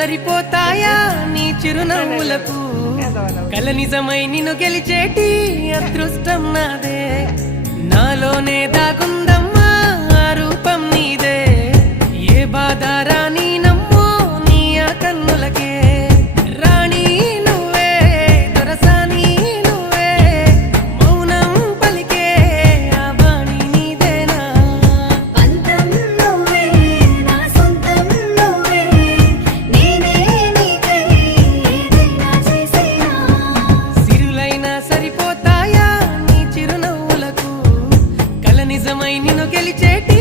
సరిపోతాయా నీ చిరునవ్వులకు కల నిజమై నిన్ను గెలిచేటి అదృష్టం నాదే నాలోనే దాగుందమ్మా ఆ రూపం నీదే ఏ బాధ రాని నమ్మో నీ ఆ కన్నులకే రాణి నువ్వే దొరసాని నువ్వే మౌనం పలికే ఆ బాణి నీదేనా పంతం నువ్వే నా సొంతం నువ్వే నేనే నీకై ఏదైనా చేసేనా సిరులైనా సరిపోతాయా నీ చిరునవ్వులకు కల నిజమై నిన్ను గెలిచేటి